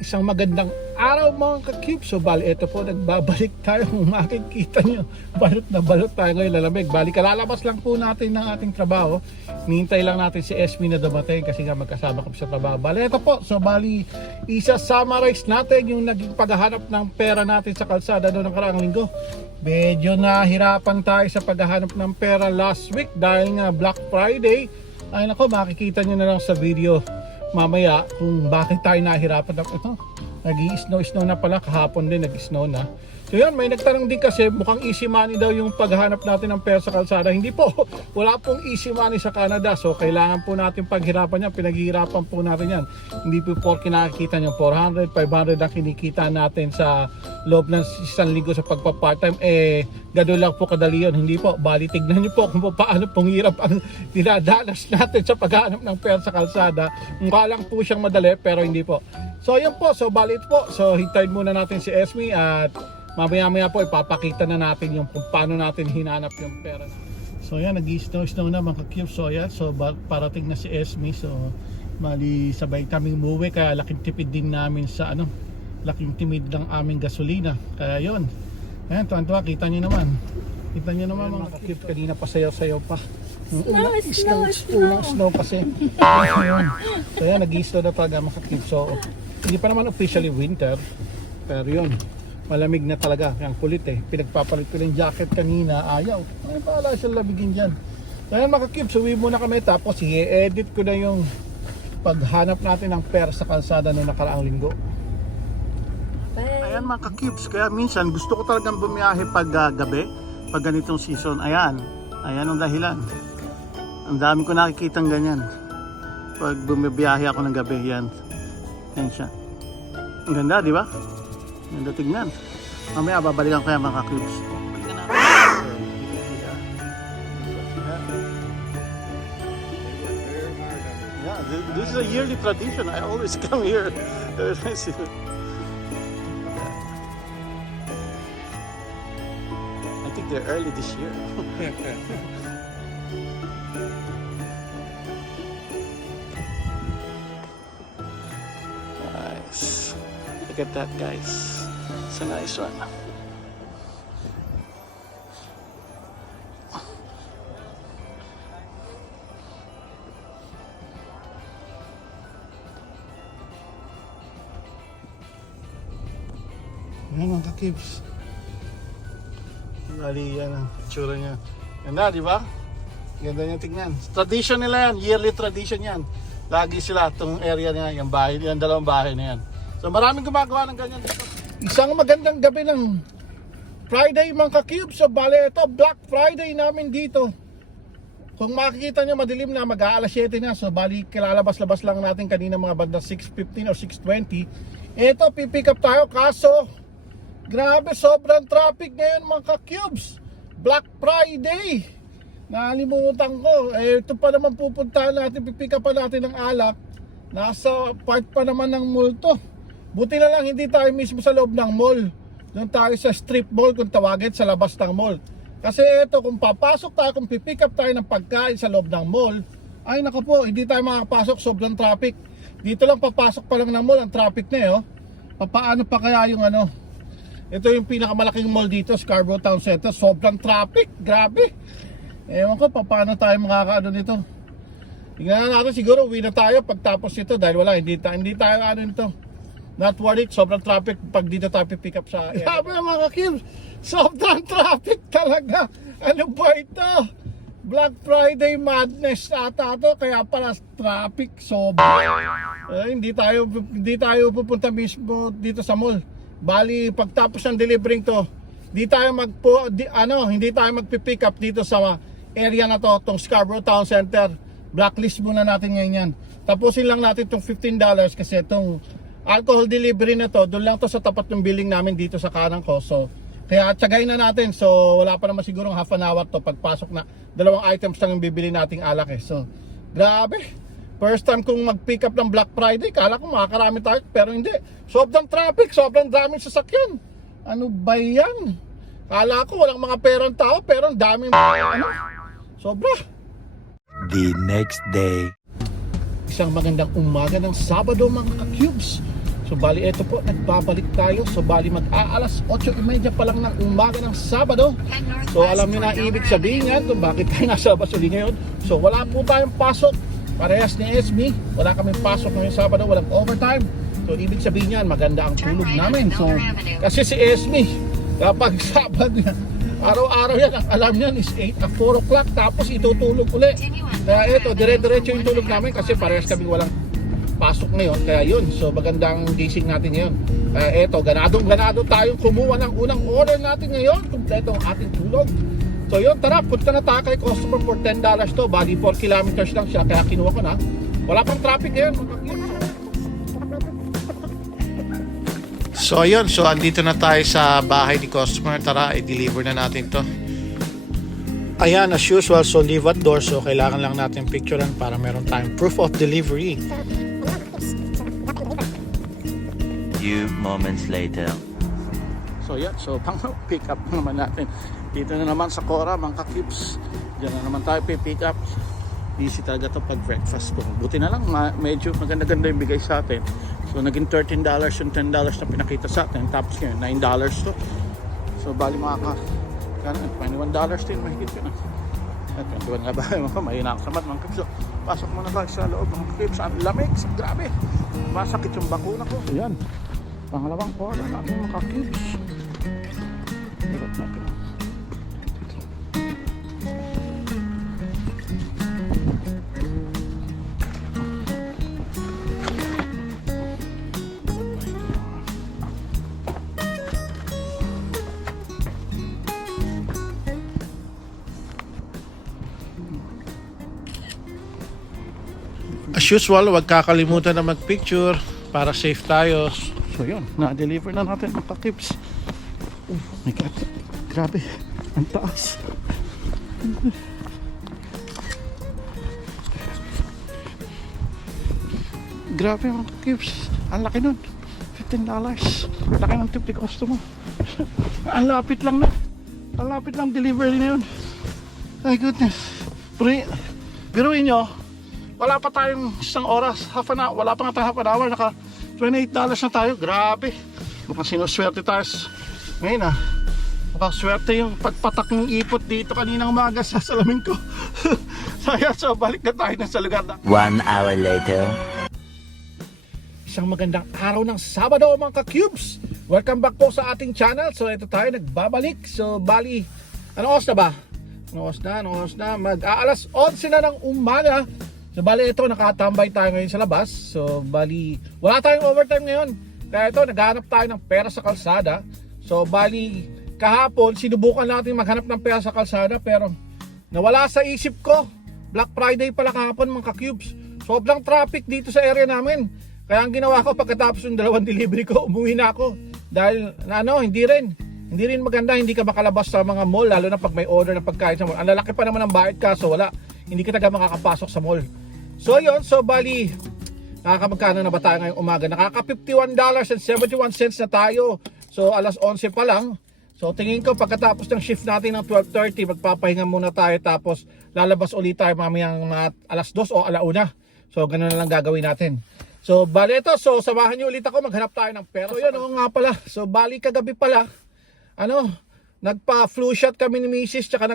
Isang magandang araw mga ka-cube. So bali, ito po, nagbabalik tayo. Kung makikita nyo, balot na balot tayo ngayon, lalamig. Bali, kalalabas lang po natin ng ating trabaho. Nihintay lang natin si Esme na dumating kasi nga magkasama kami sa trabaho. Bali, ito po. So bali, isa-summarize natin yung naging paghahanap ng pera natin sa kalsada noong nakaraang linggo. Medyo nahirapan tayo sa paghahanap ng pera last week dahil nga Black Friday. Ay nako, makikita nyo na lang sa video mamaya kung bakit tayo nahihirapan na ito. Nag-i-snow na pala, kahapon din nag-snow na. So yun, may nagtanong din kasi mukhang easy money daw yung paghanap natin ng pera sa kalsada. Hindi po, wala pong easy money sa Canada. So kailangan po natin paghirapan yan, pinaghihirapan po natin yan. Hindi po porke nakikita nyo 400, 500 ang kinikita natin sa loob ng isang linggo sa pagpa-part-time. Gano'n lang po kadali yun. Hindi po, bali tignan nyo po kung paano pong hirap ang dinadanas natin sa paghanap ng pera sa kalsada. Mukha lang po siyang madali pero hindi po. So yun po, so balit po. So hintayin muna natin si Esme at mamaya po ipapakita na natin yung kung paano natin hinanap yung pera natin. So yan, nag-i-snow na mga ka-cube. So yan, so parating na si Esme. So mali sabay kaming umuwi kaya laking tipid din namin sa laking timid ng aming gasolina. Kaya yun, ayan, tuwan-tuwa, kita nyo naman mga ka-cube. Kanina pa sayaw-sayaw pa. Snow kasi. So yan, nag-i-snow na talaga mga ka-cube. So hindi pa naman officially winter, pero yun, malamig na talaga. Ang kulit pinagpapalit ko ng jacket kanina, ayaw. Ay, paala siyang lamigin dyan. So yan mga ka-cube, suwi muna kami tapos i-edit ko na yung paghanap natin ng pera sa kalsada noong nakaraang linggo. Ayan mga ka-cubes, kaya minsan gusto ko talagang bumiyahe pag gabi, pag ganitong season. Ayan ang dahilan. Ang dami ko nakikitang ganyan pag bumibiyahe ako ng gabi. Yan siya. Ang ganda, di ba? Ganda tignan. Mamaya babalikan ko yan mga ka-cubes. Yeah, this is a yearly tradition. I always come here. I think they're early this year. Nice. Look at that, guys. It's a nice one. Yan mga ka-cubes. Bali, yan ang tsura niya. Ganda, di ba? Ganda niya tignan. Tradition nila yan, yearly tradition yan. Lagi sila, itong area niya, yung bahay, yung dalawang bahay na yan. So maraming gumagawa ng ganyan dito. Isang magandang gabi ng Friday mga ka-cube. So bali, ito, Black Friday namin dito. Kung makikita nyo, madilim na, mag-aalas 7 na. So bali, kilalabas-labas lang natin kanina mga banda 6:15 or 6:20. Ito, pipick up tayo, kaso grabe, sobrang traffic ngayon mga ka-cubes. Black Friday. Nakalimutan ko. Ito pa naman pupuntahan natin, pipick up pa natin ng alak. Nasa part pa naman ng mall to. Buti na lang hindi tayo mismo sa loob ng mall. Doon tayo sa strip mall kung tawagin, sa labas ng mall. Kasi ito, kung papasok tayo, kung pipick up tayo ng pagkain sa loob ng mall, ay naku po, hindi tayo makapasok, sobrang traffic. Dito lang papasok pa lang ng mall, ang traffic na Paano pa kaya yung ito yung pinakamalaking mall dito, Scarborough Town Center. Sobrang traffic, grabe. Ewan ko, paano tayo makakaano nito. Tingnan natin, siguro uwi na tayo pagtapos ito dahil wala, hindi tayo nito. Not worth it, sobrang traffic pag dito tayo pick up sa area. Sabi mga ka-cubes, sobrang traffic talaga. Ano ba ito? Black Friday madness ata to, kaya pala traffic sobra. Hindi tayo pupunta mismo dito sa mall. Bali, pagtapos ng delivering to, hindi tayo magpi-pick up dito sa area na to, tong Scarborough Town Center. Blacklist muna natin ngayon yan. Tapusin lang natin tong $15 kasi itong alcohol delivery na to, doon lang to sa tapat ng building namin dito sa kanang ko. So, kaya tsagayin na natin. So, wala pa naman sigurong half an hour to pagpasok na. Dalawang items lang yung bibili nating alak So, grabe. First time kong mag-pick up ng Black Friday, kala ko makakarami tayo, pero hindi. Sobrang traffic, sobrang daming sasakyan. Ano ba yan? Kala ko walang mga perang tao, pero ang daming sobra. The next day. Isang magandang umaga ng Sabado mga ka-cubes. So bali ito po, nagbabalik tayo. So bali mag-aalas 8:30 pa lang ng umaga ng Sabado. So alam niyo na ibig sabihin yan kung bakit tayo nasa labas uli ngayon. So wala po tayong pasok. Parehas ni SB, wala kaming pasok ngayong Sabado, walang overtime. So ibig sabihin yan, maganda ang tulog namin. So kasi si SB, kapag Sabado yan, araw-araw yan, ang alam niyan is 4 o'clock tapos itutulog uli. Kaya ito, dire-diretso yung tulog namin kasi parehas kami walang pasok ngayon. Kaya yun, so magandang gising natin ngayon. Kaya ito, ganado tayong kumuha ng unang order natin ngayon. Kompleto ang ating tulog. So yun, tara, punta na tayo kay customer for $10 to. Bali 4 kilometers lang siya, kaya kinuha ko na. Wala pang traffic ngayon. So ayun, so andito na tayo sa bahay ni customer. Tara, i-deliver na natin to. Ayan, as usual, so leave at door. So kailangan lang natin picturean para meron tayong proof of delivery. Few moments later. So yeah, so pang pick up naman natin. Dito na naman sa Cora, mga ka-cubes. Diyan na naman tayo pick up. Easy talaga to pag breakfast ko. Buti na lang, medyo maganda-ganda yung bigay sa atin. So naging $13 yung $10 na pinakita sa atin. Tapos ngayon, $9 to. So bali $21 din, mahigit yun. At 21 nga ba, mahina ako sa mat, mga cubes. So, pasok muna tayo sa loob, mga cubes. Ang lamig, grabe. Masakit yung bakuna ko. Ayan. Pangalawang order natin, mga cubes. Hirap natin. As usual, huwag kakalimutan na mag-picture para safe tayo. So yun, na-deliver na natin ang ka-cubes. Oh my God, grabe, ang taas. Grabe ang ka-cubes, ang laki nun, $15. Laki ng tip ni customer. Ang lapit lang delivery na yun. My goodness. Biruin nyo, wala pa tayong isang oras, wala pa nga tayong half an hour, naka $28 na tayo. Grabe, mukhang sinuswerte tayo ngayon mukhang swerte yung pagpatak ng ipot dito kaninang umaga sa salamin ko. So balik na tayo sa lugar na 1 hour later. isang magandang araw ng Sabado, mga ka-cubes. Welcome back po sa ating channel. So ito tayo nagbabalik. So bali, anong oras na ba? Anong oras na? Mag-aalas 11 na ng umaga. So bali ito, nakatambay tayo ngayon sa labas. So bali, wala tayong overtime ngayon. Kaya ito, naghahanap tayo ng pera sa kalsada. So bali, kahapon, sinubukan natin maghanap ng pera sa kalsada. Pero nawala sa isip ko. Black Friday pala kahapon, mga ka-cubes. Sobrang traffic dito sa area namin. Kaya ang ginawa ko, pagkatapos ng 2 delivery ko, umuwi na ako. Dahil hindi rin maganda, hindi ka makalabas sa mga mall, lalo na pag may order ng pagkain sa mall. Ang lalaki pa naman ng bayad ka, so hindi ka talaga makakapasok sa mall. So yun, so bali, nakakamagkano na ba tayo ngayong umaga? Nakaka $51.71 na tayo. So alas 11 pa lang. So tingin ko pagkatapos ng shift natin ng 12:30, magpapahinga muna tayo, tapos lalabas ulit tayo mamayang mga alas 2 o alauna. So ganun na lang gagawin natin. So bali ito, so samahan niyo ulit ako, maghanap tayo ng pera. So yun, nga pala, so bali kagabi pala, nagpa-flu shot kami ni Mrs. Tsaka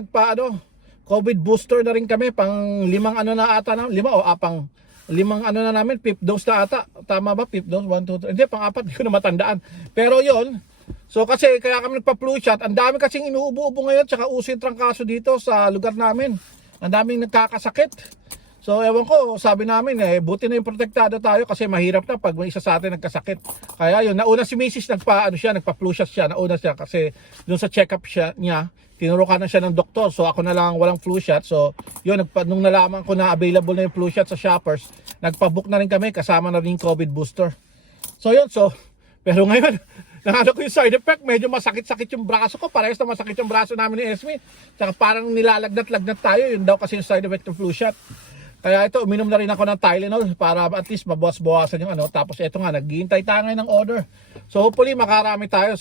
COVID booster na rin kami, pang 5 na ata na, 5 o apang 5 na namin, 5th dose na ata. Tama ba? 5th dose, 1, 2, 3, hindi, pang 4, hindi ko na matandaan. Pero yun, so kasi kaya kami nagpa-flu shot, ang dami kasing inuubo-ubo ngayon, tsaka uso yung trangkaso dito sa lugar namin. Ang daming nagkakasakit. So ewan ko, sabi namin buti na yung protektado tayo kasi mahirap na pag may isa sa atin nagkasakit. Kaya yun, nauna si Mrs. nagpa-flu shot siya, nauna siya kasi doon sa check-up niya, tinurukan na siya ng doktor. So ako na lang walang flu shot. So yun, nung nalaman ko na available na yung flu shot sa Shoppers, nagpa-book na rin kami, kasama na rin COVID booster. So yun, pero ngayon, nakano ko yung side effect, medyo masakit-sakit yung braso ko. Parehas na masakit yung braso namin ni Esme. Tsaka parang nilalagnat-lagnat tayo, yun daw kasi yung side effect ng flu shot. Kaya ito, uminom na rin ako ng Tylenol para at least mabawas-bawasan yung Tapos ito nga, naghihintay tayo ngayon ng order. So hopefully makarami tayo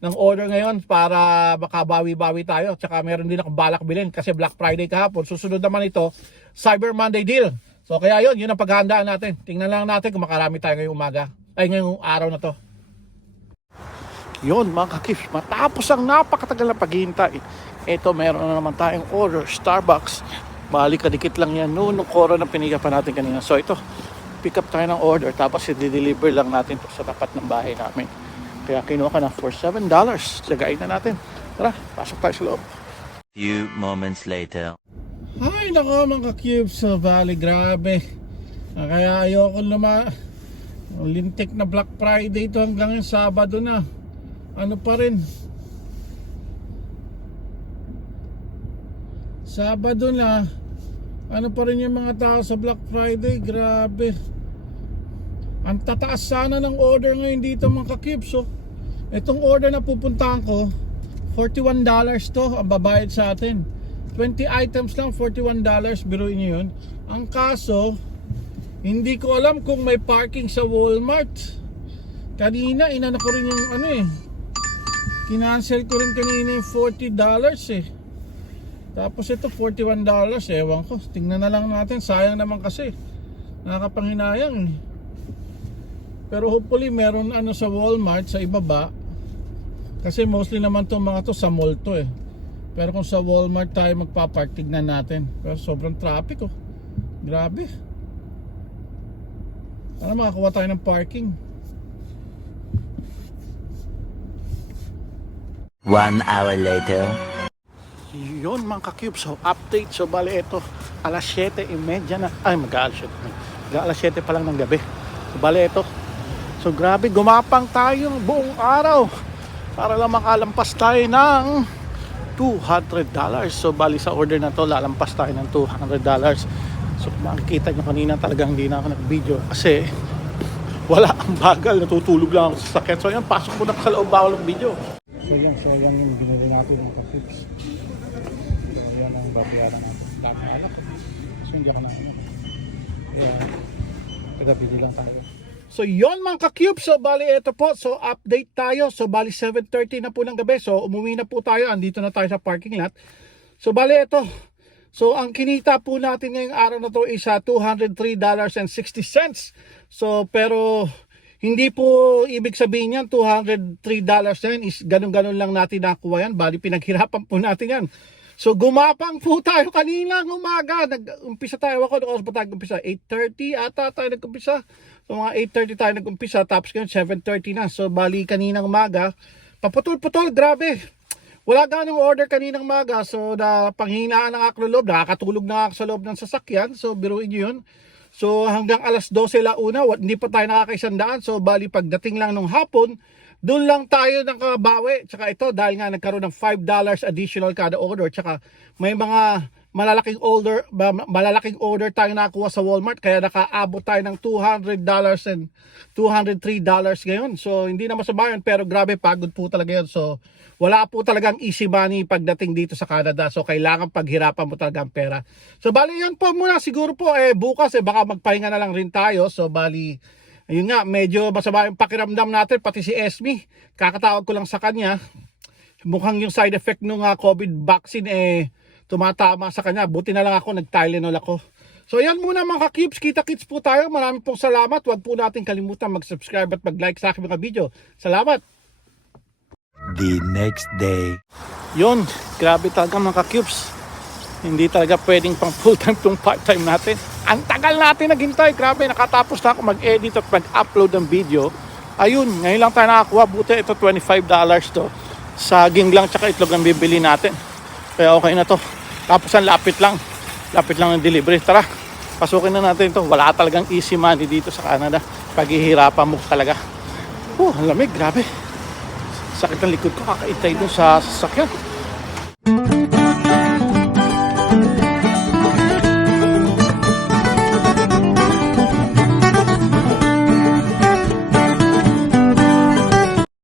ng order ngayon para makabawi-bawi tayo. Tsaka meron din akong balak bilhin kasi Black Friday kahapon. Susunod naman ito, Cyber Monday deal. So kaya yun ang paghahandaan natin. Tingnan lang natin kung makarami tayo ngayong umaga. Ay, ngayong araw na to. Yun mga ka-Kips, matapos ang napakatagal na paghihintay, ito meron na naman tayong order, Starbucks. Balik kadikit lang yan noong koro na piniga pa natin kanina. So ito, pick up tayo ng order tapos i-deliver lang natin to sa tapat ng bahay namin. Kaya kinuha ka na for $7. Lagayin na natin. Tara, pasok tayo sa loob. Few moments later. Ay nako mga ka-Cubes, so bali grabe. Kaya ayoko lintik na Black Friday ito hanggang yung Sabado na. Ano pa rin, Sabado na, ano pa rin yung mga tao sa Black Friday. Grabe, ang tataas sana ng order ngayon dito mga ka-Cubes. So itong order na pupuntahan ko, $41 to ang babayad sa atin. 20 items lang, $41. Biruin nyo yun. Ang kaso, hindi ko alam kung may parking sa Walmart. Kanina inano ko rin yung kinancel ko rin kanina yung $40 eh. Tapos ito $41, ewan ko, tingnan na lang natin, sayang naman kasi, nakakapanghinayang eh. Pero hopefully meron sa Walmart sa ibaba, kasi mostly naman itong mga to sa mall to eh. Pero kung sa Walmart tayo magpapark, tignan natin. Pero sobrang traffic oh, grabe. Para makakuha tayo ng parking. 1 hour later. Yun mga ka-Cubes, so update. So bali ito, alas 7:30 na, ay alas 7 pa lang ng gabi. So bali ito, so grabe, gumapang tayo buong araw para lang makalampas tayo ng $200. So bali sa order na to, lalampas tayo ng $200. So makikita nyo kanina talagang hindi na ako nag-video kasi wala, ang bagal, natutulog lang ako sa sakyan. So yan, pasok mo na sa loob, bawal ang video. So yan yung binili natin mga ka-Cubes. So yan ang babayaran natin. Lahat na alak. So hindi ako na kaya taga-bili lang tayo. So yon mga ka-Cubes. So bali ito po. So update tayo. So bali 7:30 na po ng gabi. So umuwi na po tayo. Andito na tayo sa parking lot. So bali ito. So ang kinita po natin ngayong araw na to is $203.60. So pero hindi po ibig sabihin yan $203 na yan is ganun-ganun lang natin nakuha yan. Bali pinaghirapan po natin yan. So gumapang po tayo kanina ng umaga. Nag-umpisa tayo. Ako oras pa tayo nag-umpisa? 8:30 ata tayo nag-umpisa. So mga 8:30 tayo nag-umpisa. Tapos ngayon 7:30 na. So bali kaninang umaga, paputol-putol, grabe. Wala ganong order kaninang umaga. So na panghinaan ng aking loob. Nakakatulog na ako sa loob ng sasakyan. So biruin nyo yun. So hanggang alas 12 launa, hindi pa tayo nakakaisandaan. So bali pagdating lang nung hapon, doon lang tayo nakabawi. Tsaka ito, dahil nga nagkaroon ng $5 additional kada order. Tsaka may mga malalaking order tayo nakuha sa Walmart. Kaya nakaabot tayo ng $200 and $203 ngayon. So hindi na masabayan, pero grabe, pagod po talaga yun. So wala po talagang easy money pagdating dito sa Canada. So kailangan paghirapan mo talaga ang pera. So bali yan po muna. Siguro po bukas baka magpahinga na lang rin tayo. So bali, ayun nga, medyo masama yung pakiramdam natin. Pati si Esme, kakatawag ko lang sa kanya. Mukhang yung side effect ng COVID vaccine tumatama sa kanya. Buti na lang ako, nag-Tylenol ako. So yan muna mga ka-Cubes, kita-kits po tayo. Maraming pong salamat. Huwag po natin kalimutan mag-subscribe at mag-like sa aking mga video. Salamat! The next day. Yun, grabe talaga mga ka-Cubes. Hindi talaga pwedeng pang full-time tong part-time natin. Ang tagal natin naghintay. Grabe, nakatapos na ako mag-edit at mag-upload ng video. Ayun, ngayon lang tayo nakakuha. Buti ito $25 to. Saging lang tsaka itlog lang bibili natin. Kaya okay na to. Tapos ang lapit lang ng delivery. Tara, pasukin na natin ito. Wala talagang easy money dito sa Canada. Paghihirapan mo talaga. Ang lamig, grabe. Sakit ang likod ko, kakaitay dun sa sasakyan.